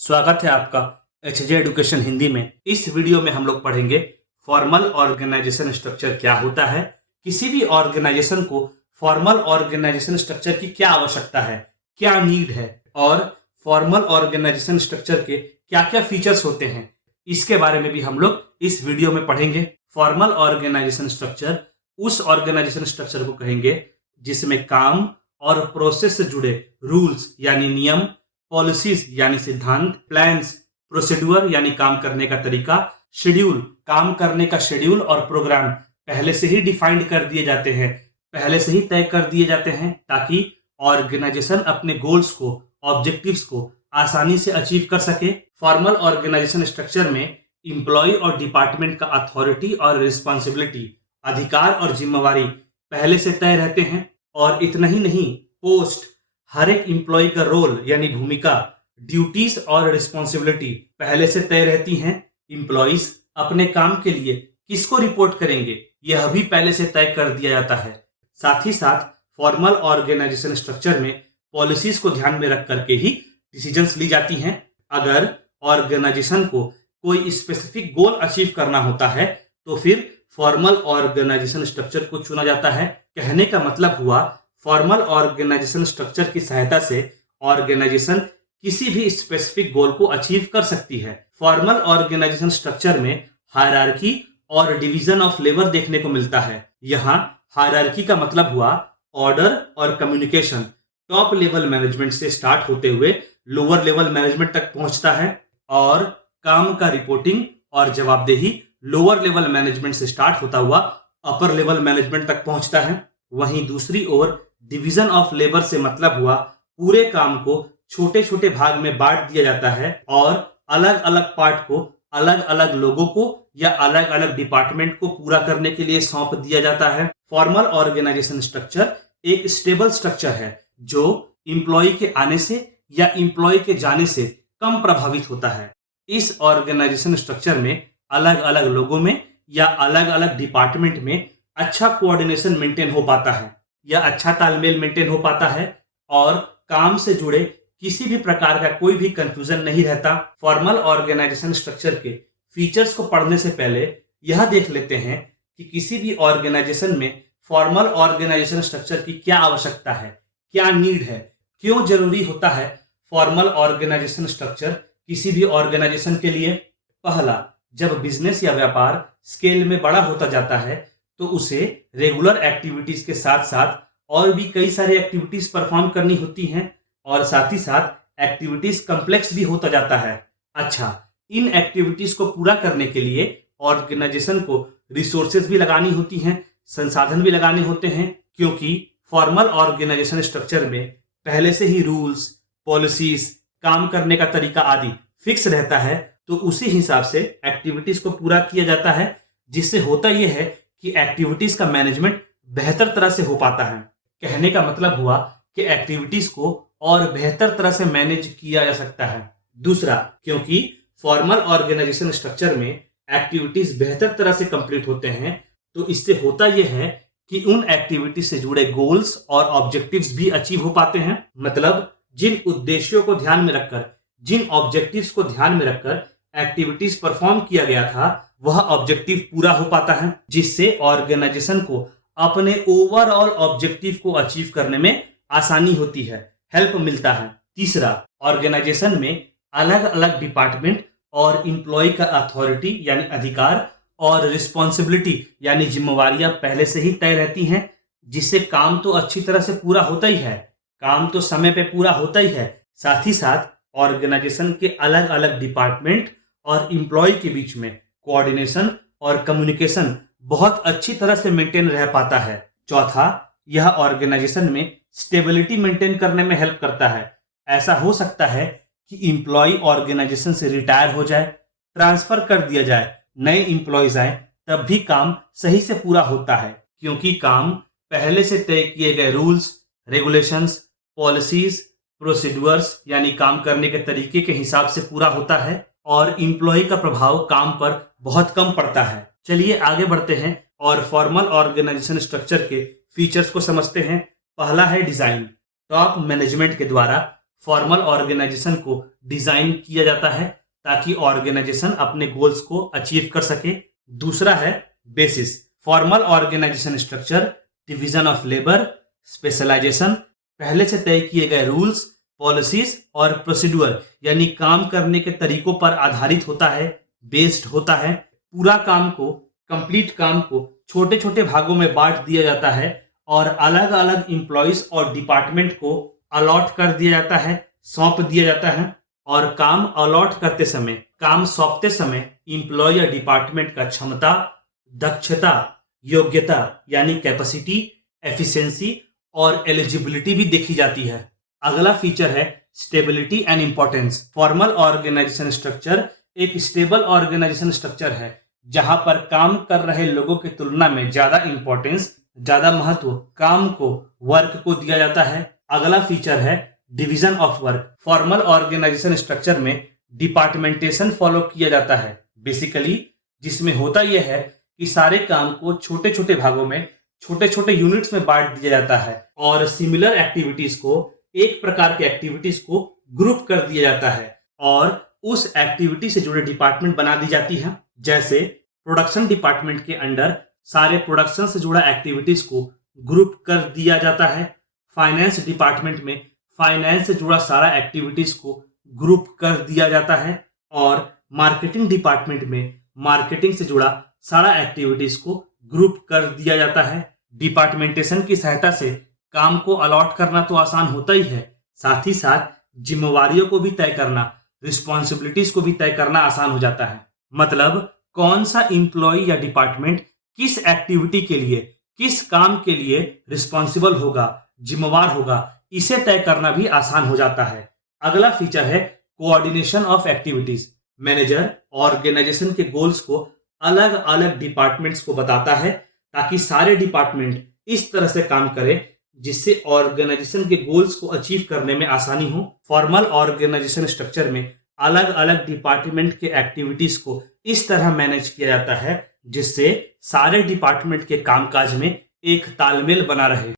स्वागत है आपका एचजे एडुकेशन हिंदी में। इस वीडियो में हम लोग पढ़ेंगे फॉर्मल ऑर्गेनाइजेशन स्ट्रक्चर क्या होता है, किसी भी ऑर्गेनाइजेशन को फॉर्मल ऑर्गेनाइजेशन स्ट्रक्चर की क्या आवश्यकता है, क्या नीड है और फॉर्मल ऑर्गेनाइजेशन स्ट्रक्चर के क्या क्या फीचर्स होते हैं, इसके बारे में भी हम लोग इस वीडियो में पढ़ेंगे। फॉर्मल ऑर्गेनाइजेशन स्ट्रक्चर उस ऑर्गेनाइजेशन स्ट्रक्चर को कहेंगे जिसमें काम और प्रोसेस से जुड़े रूल्स यानी नियम, पॉलिसीज यानी सिद्धांत, प्लान्स प्रोसीड्यूर यानी काम करने का तरीका, शेड्यूल काम करने का शेड्यूल और प्रोग्राम पहले से ही डिफाइंड कर दिए जाते हैं, पहले से ही तय कर दिए जाते हैं ताकि ऑर्गेनाइजेशन अपने गोल्स को, ऑब्जेक्टिव्स को आसानी से अचीव कर सके। फॉर्मल ऑर्गेनाइजेशन स्ट्रक्चर में इंप्लॉय और डिपार्टमेंट का अथॉरिटी और रिस्पॉन्सिबिलिटी, अधिकार और जिम्मेवारी पहले से तय रहते हैं। और इतना ही नहीं, पोस्ट हर एक इंप्लॉय का रोल यानी भूमिका, ड्यूटीज और रिस्पॉन्सिबिलिटी पहले से तय रहती हैं। इंप्लॉइज अपने काम के लिए किसको रिपोर्ट करेंगे यह भी पहले से तय कर दिया जाता है। साथ ही साथ फॉर्मल ऑर्गेनाइजेशन स्ट्रक्चर में पॉलिसीज को ध्यान में रख करके ही डिसीजंस ली जाती हैं। अगर ऑर्गेनाइजेशन को कोई स्पेसिफिक गोल अचीव करना होता है तो फिर फॉर्मल ऑर्गेनाइजेशन स्ट्रक्चर को चुना जाता है। कहने का मतलब हुआ, फॉर्मल ऑर्गेनाइजेशन स्ट्रक्चर की सहायता से ऑर्गेनाइजेशन किसी भी स्पेसिफिक गोल को अचीव कर सकती है। फॉर्मल ऑर्गेनाइजेशन स्ट्रक्चर में हायरार्की और डिवीजन ऑफ लेबर देखने को मिलता है। यहाँ हायरार्की का मतलब हुआ ऑर्डर और कम्युनिकेशन टॉप लेवल मैनेजमेंट से स्टार्ट होते हुए लोअर लेवल मैनेजमेंट तक पहुंचता है, और काम का रिपोर्टिंग और जवाबदेही लोअर लेवल मैनेजमेंट से स्टार्ट होता हुआ अपर लेवल मैनेजमेंट तक पहुंचता है। वहीं दूसरी ओर डिवीजन ऑफ लेबर से मतलब हुआ पूरे काम को छोटे छोटे भाग में बांट दिया जाता है और अलग अलग पार्ट को अलग अलग लोगों को या अलग अलग डिपार्टमेंट को पूरा करने के लिए सौंप दिया जाता है। फॉर्मल ऑर्गेनाइजेशन स्ट्रक्चर एक स्टेबल स्ट्रक्चर है जो इंप्लॉय के आने से या इंप्लॉय के जाने से कम प्रभावित होता है। इस ऑर्गेनाइजेशन स्ट्रक्चर में अलग अलग लोगों में या अलग अलग डिपार्टमेंट में अच्छा कोऑर्डिनेशन मेंटेन हो पाता है या अच्छा तालमेल मेंटेन हो पाता है और काम से जुड़े किसी भी प्रकार का कोई भी कंफ्यूजन नहीं रहता। फॉर्मल ऑर्गेनाइजेशन स्ट्रक्चर के फीचर्स को पढ़ने से पहले यह देख लेते हैं कि किसी भी ऑर्गेनाइजेशन में फॉर्मल ऑर्गेनाइजेशन स्ट्रक्चर की क्या आवश्यकता है, क्या नीड है, क्यों जरूरी होता है फॉर्मल ऑर्गेनाइजेशन स्ट्रक्चर किसी भी ऑर्गेनाइजेशन के लिए। पहला, जब बिजनेस या व्यापार स्केल में बड़ा होता जाता है तो उसे रेगुलर एक्टिविटीज के साथ साथ और भी कई सारे एक्टिविटीज परफॉर्म करनी होती हैं और साथ ही साथ एक्टिविटीज कम्प्लेक्स भी होता जाता है। अच्छा, इन एक्टिविटीज को पूरा करने के लिए ऑर्गेनाइजेशन को रिसोर्सेज भी लगानी होती हैं, संसाधन भी लगाने होते हैं, क्योंकि फॉर्मल ऑर्गेनाइजेशन स्ट्रक्चर में पहले से ही रूल्स, पॉलिसीज, काम करने का तरीका आदि फिक्स रहता है, तो उसी हिसाब से एक्टिविटीज को पूरा किया जाता है, जिससे होता यह है कि एक्टिविटीज का मैनेजमेंट बेहतर तरह से हो पाता है। कहने का मतलब हुआ कि एक्टिविटीज को और बेहतर तरह से मैनेज किया जा सकता है। दूसरा, क्योंकि फॉर्मल ऑर्गेनाइजेशन स्ट्रक्चर में एक्टिविटीज बेहतर तरह से कंप्लीट होते हैं तो इससे होता यह है कि उन एक्टिविटीज से जुड़े गोल्स और ऑब्जेक्टिव्स भी अचीव हो पाते हैं। मतलब जिन उद्देश्यों को ध्यान में रखकर, जिन ऑब्जेक्टिव्स को ध्यान में रखकर एक्टिविटीज परफॉर्म किया गया था वह ऑब्जेक्टिव पूरा हो पाता है, जिससे ऑर्गेनाइजेशन को अपने ओवरऑल ऑब्जेक्टिव को अचीव करने में आसानी होती है, हेल्प मिलता है। तीसरा, ऑर्गेनाइजेशन में अलग अलग डिपार्टमेंट और इंप्लॉय का अथॉरिटी यानी अधिकार और रिस्पॉन्सिबिलिटी यानी जिम्मेवारियां पहले से ही तय रहती हैं, जिससे काम तो अच्छी तरह से पूरा होता ही है, काम तो समय पे पूरा होता ही है। साथ ही साथ ऑर्गेनाइजेशन के अलग अलग डिपार्टमेंट और इंप्लॉय के बीच में कोऑर्डिनेशन और कम्युनिकेशन बहुत अच्छी तरह से मेंटेन रह पाता है। चौथा, यह ऑर्गेनाइजेशन में स्टेबिलिटी मेंटेन करने में हेल्प करता है। ऐसा हो सकता है कि इंप्लॉय ऑर्गेनाइजेशन से रिटायर हो जाए, ट्रांसफर कर दिया जाए, नए इंप्लॉयज आए, तब भी काम सही से पूरा होता है, क्योंकि काम पहले से तय किए गए रूल्स, रेगुलेशंस, पॉलिसीज, प्रोसीड्यूर्स यानी काम करने के तरीके के हिसाब से पूरा होता है और इंप्लॉय का प्रभाव काम पर बहुत कम पड़ता है। चलिए आगे बढ़ते हैं और फॉर्मल ऑर्गेनाइजेशन स्ट्रक्चर के फीचर्स को समझते हैं। पहला है डिजाइन। टॉप मैनेजमेंट के द्वारा फॉर्मल ऑर्गेनाइजेशन को डिजाइन किया जाता है ताकि ऑर्गेनाइजेशन अपने गोल्स को अचीव कर सके। दूसरा है basis. Formal organisation structure, division of labour, specialisation, पहले से तय किए गए रूल्स, पॉलिसीज और प्रोसीड्यूर यानी काम करने के तरीकों पर आधारित होता है, बेस्ड होता है। पूरा काम को, कंप्लीट काम को छोटे छोटे भागों में बांट दिया जाता है और अलग अलग एम्प्लॉइज और डिपार्टमेंट को अलॉट कर दिया जाता है, सौंप दिया जाता है। और काम अलॉट करते समय, काम सौंपते समय एम्प्लॉय या डिपार्टमेंट का क्षमता, दक्षता, योग्यता यानी कैपेसिटी, एफिशिएंसी और एलिजिबिलिटी भी देखी जाती है। अगला फीचर है stability and importance. Formal organisation structure एक स्टेबल ऑर्गेनाइजेशन स्ट्रक्चर है जहां पर काम कर रहे लोगों की तुलना में ज्यादा इंपॉर्टेंस, ज्यादा महत्व काम को, वर्क को दिया जाता है। अगला फीचर है division of work. Formal organisation structure में डिपार्टमेंटेशन फॉलो किया जाता है, बेसिकली जिसमें होता यह है कि सारे काम को छोटे छोटे भागों में, छोटे छोटे यूनिट्स में बांट दिया जाता है और सिमिलर एक्टिविटीज को, एक प्रकार के एक्टिविटीज को ग्रुप कर दिया जाता है और उस एक्टिविटी से जुड़े डिपार्टमेंट बना दी जाती है। जैसे प्रोडक्शन डिपार्टमेंट के अंडर सारे प्रोडक्शन से जुड़ा एक्टिविटीज को ग्रुप कर दिया जाता है। फाइनेंस डिपार्टमेंट में फाइनेंस से जुड़ा सारा एक्टिविटीज को ग्रुप कर दिया जाता है और मार्केटिंग डिपार्टमेंट में मार्केटिंग से जुड़ा सारा एक्टिविटीज को ग्रुप कर दिया जाता है। डिपार्टमेंटेशन की सहायता से काम को अलॉट करना तो आसान होता ही है, साथ ही साथ जिम्मेवारियों को भी तय करना, रिस्पॉन्सिबिलिटीज को भी तय करना आसान हो जाता है। मतलब कौन सा एम्प्लॉय या डिपार्टमेंट किस एक्टिविटी के लिए, किस काम के लिए रिस्पॉन्सिबल होगा, जिम्मेवार होगा, इसे तय करना भी आसान हो जाता है। अगला फीचर है coordination of activities. Manager organisation के गोल्स को अलग अलग डिपार्टमेंट्स को बताता है ताकि सारे डिपार्टमेंट इस तरह से काम करें जिससे ऑर्गेनाइजेशन के गोल्स को अचीव करने में आसानी हो। फॉर्मल ऑर्गेनाइजेशन स्ट्रक्चर में अलग अलग डिपार्टमेंट के एक्टिविटीज को इस तरह मैनेज किया जाता है जिससे सारे डिपार्टमेंट के कामकाज में एक तालमेल बना रहे।